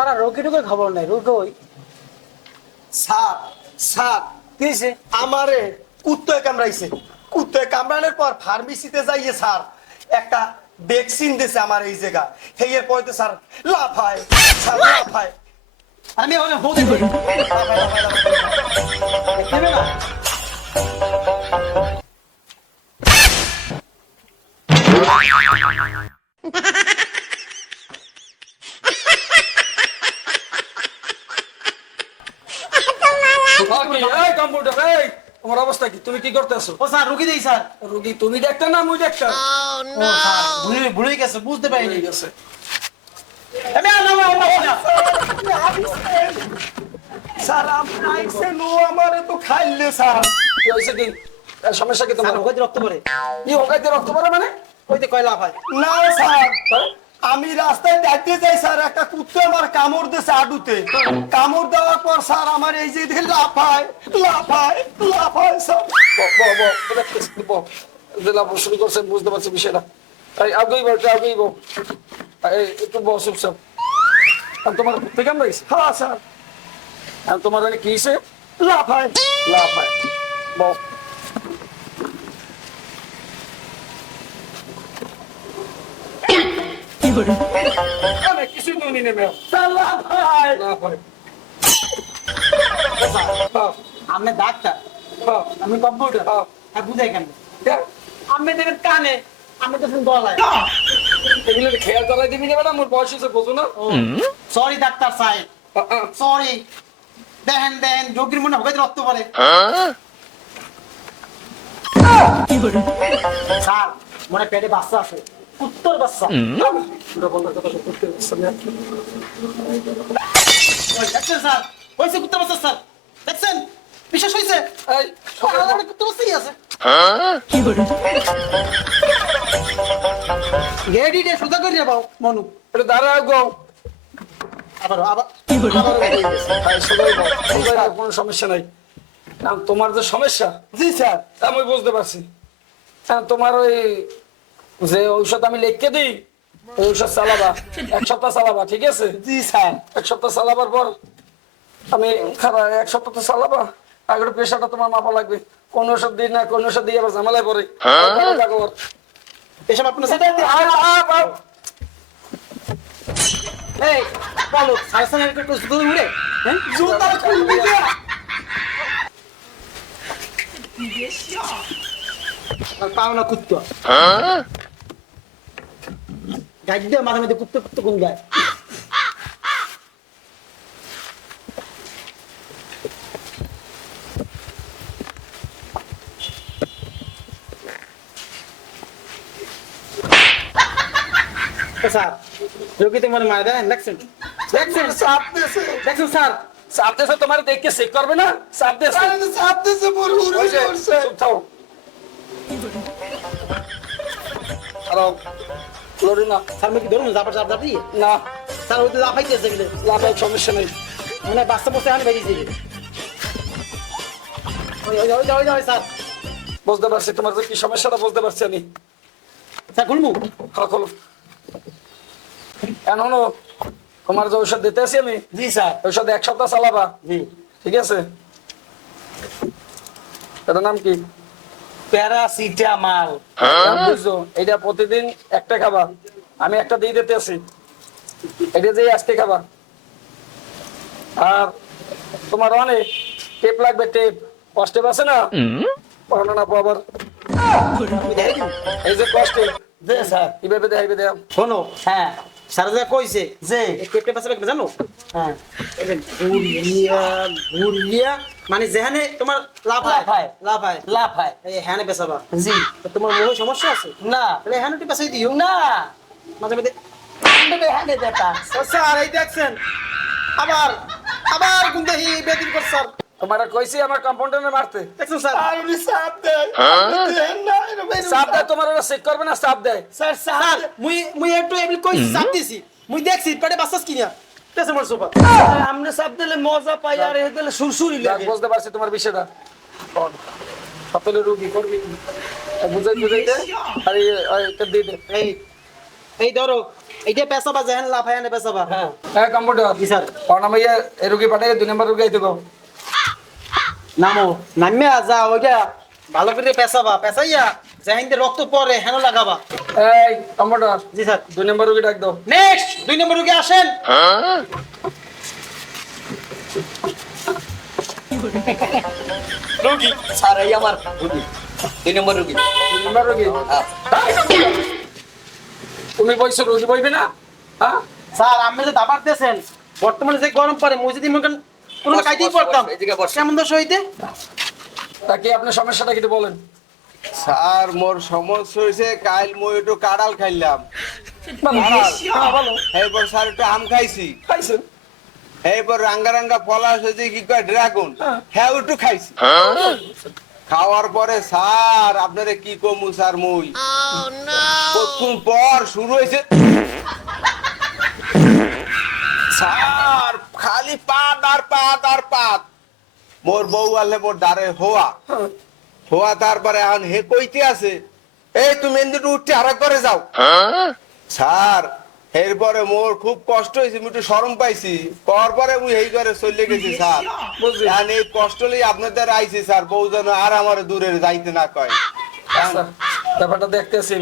আর রোগীটুকু খবর নাই, রোগ ওই স্যার স্যার কি হয়েছে? আমারে কুত্তায় কামড়াইছে। কুত্তায় কামড়ানোর পর ফার্মেসিতে যাইয়ে স্যার একটা ভ্যাকসিন দিছে আমার এই জায়গা। হেয়ের পরে তো স্যার লাফায়, স্যার লাফায়। আমি ওখানে ফোন দিই, দেবে না? কম্পিউটার এই তোমার অবস্থা কি? তুমি কি করতেছো? ও স্যার রুগী দেই স্যার। রোগী তুমি ডাক্তার না মুই ডাক্তার? ও স্যার ভুলে ভুলে গেছে, বুঝতে পারিনি। ঠিক আছে। আমি আর নাম স্যার আপনি আইছেন, ও আমারে তো খাইলে স্যার। কি হয়েছে কি? সমস্যা কি তোমার? ওখানে রক্ত পড়ে, কি হোকাইতে রক্ত পড়ে মানে? ওইতে কয়লা হয়। না স্যার, আমি রাস্তায় দেখতে যাই স্যার, একটা কুত্তা আমার কামড় দিয়েছে আডুতে। কামড় দেওয়ার পর স্যার আমার এই যে দেখে লাফায় লাফায় লাফায় স্যার। জেলা শুরু করছেন, বুঝতে পারছি বিষয়টা। আগেই বল, আগেই বল, একটু বস সব। তোমার থেকে আমরা হ্যাঁ স্যার, তোমার কি হিসেবে লাফায়। লাভ হয় বল। কিছুই তো নেমে স্যার লাফায়। লাভ হয়। আপনি ডাক্তার, হ্যাঁ, আমি কম্পিউটার, হ্যাঁ। আর বুঝাই কেন? হ্যাঁ। আপনি দেখেন কানে, আমি দেখেন গলায়। এগুলো খেয়াল করাই দিবি না ম্যাডাম, মোর বয়স হয়েছে বোঝো না। সরি ডাক্তার সাহেব, সরি। দেখেন দেখেন রোগীর মনে হবে রক্ত পড়ে। স্যার মনে পেটে বাচ্চা আছে, উত্তর বাচ্চা। দেখছেন স্যার, হয়েছে কুত্তা বাচ্চা স্যার, দেখছেন? বিশেষ হয়েছে এই, কুত্তা বাচ্চাই আছে। গেডি ডে সুদা করে যাবো মনু। এটা দাঁড়াও গো। আবার আবার কোনো সমস্যা নাই। কারণ তোমার যে সমস্যা জি স্যার। তা আমি বুঝতে পারছি। কারণ তোমার ওই যে ঔষধ আমি লিখকে দিই, ওই ঔষধ চালাবা, 1 সপ্তাহ চালাবা, ঠিক আছে? জি স্যার। 1 সপ্তাহ চালাবার পর আমি খারাপ 1 সপ্তাহ তো চালাবা, আগের প্রেশারটা তোমার মাপা লাগবে। কোন ওষুধ দিই না, কোন ওষুধ দিয়ে আবার ঝামেলায় পড়ে। এসব আপনার সাথে এই বলো সাইসন একটু সুদু উড়ে, হ্যাঁ জুতা খুলবি না। পাও না কুত্তা গাইড দিয়ে মাঝে মাঝে কুত্তে কুত্তে কোন গায়। স্যার রোগীতে মনে মারা দেন, দেখছেন দেখছেন চাপ দিয়েছে। দেখছেন স্যার। চাপ দেশে তোমার দেখে চেক করবে না? চাপ দেশে আরে তো চাপ দিয়েছে, বড় উড়ে উড়ছে। চুপ থাও। খারাপ লড়ি না। স্যার আমি কি ধরুন জাপার চাপ দিয়ে না, স্যার ওই তো লাফাইতেছে গেলে লাভের সমস্যা নেই। মানে বাচ্চা বসে আমি বেরিয়েছি ওই ওই ওই ওই ওই স্যার বুঝতে পারছি তোমার যে কি সমস্যাটা, বুঝতে পারছি আমি। স্যার খুলমু। খোলো খোলো। এখন হলো তোমার যে ঔষধ দিতে আছি আমি, জি স্যার। ঔষধ 1 সপ্তাহ চালাবা, জি ঠিক আছে? এটার নাম কি? প্যারাসিটামল। বুঝছো? এটা প্রতিদিন একটা খাবা, আমি একটা দিয়ে দিতে আছি। এটা যে আজকে খাবা। আর তোমার অনেক টেপ লাগবে, টেপ কষ্টেপ আছে না, পড়ানো না আবার এই যে কষ্টে জি স্যার। কিভাবে দেখাইবে দেয়া। শোনো, হ্যাঁ স্যার যা কইছে যে টেপটে পাশে রাখবে জানো? হ্যাঁ এই যে ঘুরিয়া ঘুরিয়া মানে যেখানে তোমার লাভ হয় লাভ হয় এই হ্যানে পেছাবা। জি তোমার মোহে সমস্যা আছে না, তাহলে হ্যানে টি পেছাই দিও না, মাঝে মাঝে আন্ডে হ্যানে দেতা। স্যার এই দেখছেন আবার আবার গুন্দাহি বেদিন কর স্যার। তোমার কইছি আমার কম্পাউন্ডারে মারতে। দেখছেন স্যার আর উনি চাপ দেয়। দেন না, এরকম চাপ দেয় তোমার, ওরা চেক করবে না, চাপ দেয়। স্যার স্যার মুই একটু এমনি কই চাপ দিছি, মুই দেখছি পেটে বাচ্চাস কিনা পেছে মোর সোফা। আমরা চাপ দিলে মজা পাই, আর এ দিলে সুরসুরি যাক, লাগে। বুঝতে পারছি তোমার বিষয়টা। সকলে রুগী করবি বুঝাই বুঝাইতে আর এটা দিয়ে দে। এই এই ধরো এইটা পেছাবা যেহেন লাভ হয় না পেছাবা। হ্যাঁ হ্যাঁ কম্পিউটার জি স্যার। কারণ আমি এই রুগী পাঠিয়ে 2 নম্বর রুগী আইতে গো। নামো নামিয়া যা ওইটা ভালো করে পেছাবা, পেছাইয়া যেহেন রক্ত পরে হেন লাগাবা। এই কম্পিউটার জি স্যার। 2 নম্বর রুগী ডাক দাও। নেক্সট 2 নম্বর রোগী আসেন। রুগী স্যার এই আমার রুগী 2 নম্বর রুগী 2 নম্বর রুগী তুমি বইছো রুগী বইবে না? হ্যাঁ স্যার আপনি যে দাবার দিয়েছেন বর্তমানে যে গরম পড়ে মুই যদি মনে করেন কোনো বস, কাইতেই বস, পড়তাম বস, এদিকে বস। কেমন দোষ হইতে? তা কি আপনার সমস্যাটা কি বলেন? স্যার মোর সমস্যা হয়েছে কাল মই একটু কাঁড়াল খাইলাম হ্যাঁ ভালো এরপর স্যার একটু আম খাইছি খাইছেন এরপর রাঙ্গা রাঙ্গা পলাশ হয়েছে কি কয় ড্রাগন হ্যাঁ। হ্যাঁ একটু খাইছি খাওয়ার পরে স্যার আপনারে কি কমু স্যার মুই কতক্ষণ পর শুরু হয়েছে স্যার খালি পাত আর পাত আর পাত মোর বউ আলে মোর দাঁড়ে হওয়া হওয়া তারপরে এখন হে কইতে আছে এই তুমি এদিকে উঠতে আরেক করে যাও স্যার এরপরে মোর খুব কষ্ট হয়েছে আমি একটু শরম পাইছি পরে মুই এই করে চলে গেছি স্যার বুঝছি। এখন এই কষ্ট লই আপনাদের আইছি স্যার বউ যেন আর আমার দূরে যাইতে না কয় আচ্ছা ব্যাপারটা দেখতেছি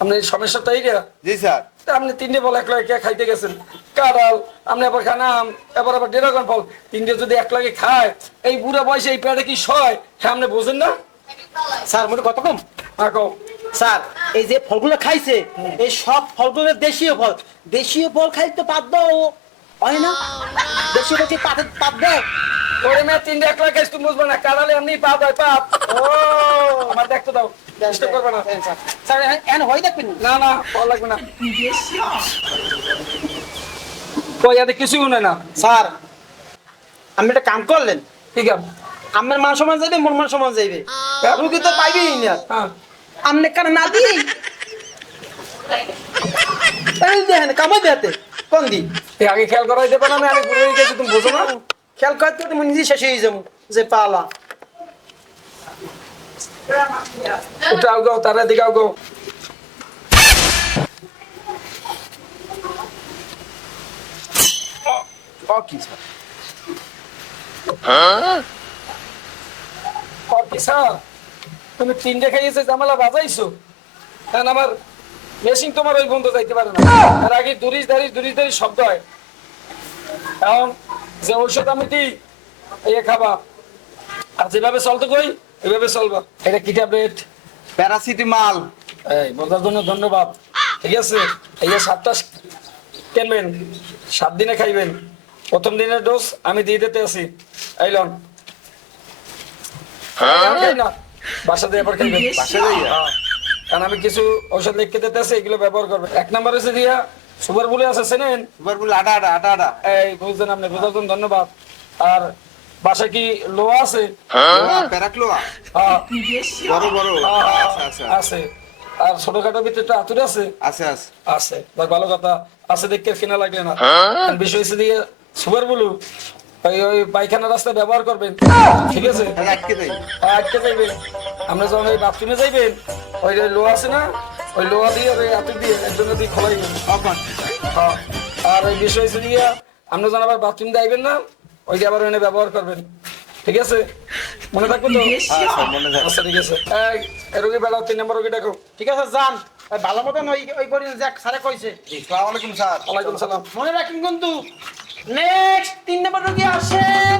আপনি সমস্যাটা এই রে জি স্যার তা আপনি 3টে ফল এক লাগে খাইতে গেছেন কাঁড়াল আপনি আবার খান আম এবার আবার ড্রাগন ফল 3টে যদি এক লাগে খায় এই বুড়া বয়সে এই পেটে কি সয় হ্যাঁ আপনি বোঝেন না? স্যার মোটা কত কম? হ্যাঁ কও। স্যার এই যে ফলগুলো খাইছে এই সব ফলগুলো দেশীয় ফল। দেশীয় ফল খাইতে পাত দাও হয় না? দেশীয় ফল কি পাত দেয়? ওরে মেয়ে 3টে এক লাগে খাইছ তুমি বুঝবে না কাঁড়ালে এমনি পাপ হয় পাপ ও আমার দেখতে দাও ডিস্টার্ব করবে না স্যার এন হয় দেখবেন না না ফল লাগবে না কই ইয়াতে কিছু শুনে না স্যার আপনি একটা কাম করলেন ঠিক আছে আমার মান সমান যাইবে মোর মান সমান যাইবে রুগী তো পাইবেই না হ্যাঁ আমনে কারণ না দিই এই দেখেন কামাই দেতে কোন দি এই আগে খেয়াল করাই দেবে না আমি আগে ঘুরে গেছি তুমি বোঝো না খেয়াল করতে তুমি নিজে শেষ হয়ে যাবো যে পালা উঠাও গো তারা দিকাও গো কি স্যার স্যার তুমি 3টে খাইয়েছে জামালা বাজাইছো কারণ আমার মেশিন তোমার ওই বন্ধ যাইতে পারে না তার আগে দুরিশ দাঁড়িয়ে শব্দ হয় এখন যে ঔষধ আমি দিই এই খাবা আর যেভাবে চলতে কই এইভাবে চলবা এটা কি ট্যাবলেট প্যারাসিটামল এই বোঝার জন্য ধন্যবাদ ঠিক আছে এই যে 7টা কিনবেন 7 দিনে খাইবেন প্রথম দিনের ডোজ আমি দিয়ে দিতে আছি এই লন না বাসা দিয়ে আবার খাইবেন বাসা যাইয়া? হ্যাঁ। কারণ আমি কিছু ঔষধ লিখে দিতে আছি এগুলো ব্যবহার করবেন 1 নাম্বার হচ্ছে দিয়া সুগার বলে আছে চেনেন এবার বলে আটা আটা আটা আটা এই বুঝলেন আপনি বোঝার জন্য ধন্যবাদ আর বাসা কি লোয়া আছে প্যারাক্লোয়া হ্যাঁ বড় বড় হ্যাঁ, আচ্ছা আচ্ছা আছে আর ছোটখাটো ভিতরে একটা আতুর আছে আছে আছে আছে যাক ভালো কথা আছে দেখতে কেনা লাগবে না আর বিষয় হচ্ছে দিয়ে সুগার বলু ওই পায়খানা রাস্তা ব্যবহার করবেন ঠিক আছে তাহলে আটকে দেয় আটকে যাইবেন আমরা যখন ওই বাথরুমে যাইবেন ওই যে লোহা আছে না ওই লোহা দিয়ে ওই আতুর দিয়ে একজনের দিয়ে খোলাইবেন কখন হ্যাঁ আর ওই বিষয় হচ্ছে দিয়ে আমরা যখন আবার বাথরুম দিয়ে আইবেন না ওইটা আবার এনে ব্যবহার করবেন ঠিক আছে মনে থাকবো তো হ্যাঁ স্যার মনে থাকে আচ্ছা ঠিক আছে এই রোগী বেলা 3 নম্বর রোগী ডাকো ঠিক আছে যান ওই ভালো মতন ওই পরিমাণ যাক স্যারে কইছে। আসসালামু আলাইকুম স্যার ওয়ালাইকুম সালাম মনে রাখেন কিন্তু নেক্সট 3 নম্বর রোগী আসেন।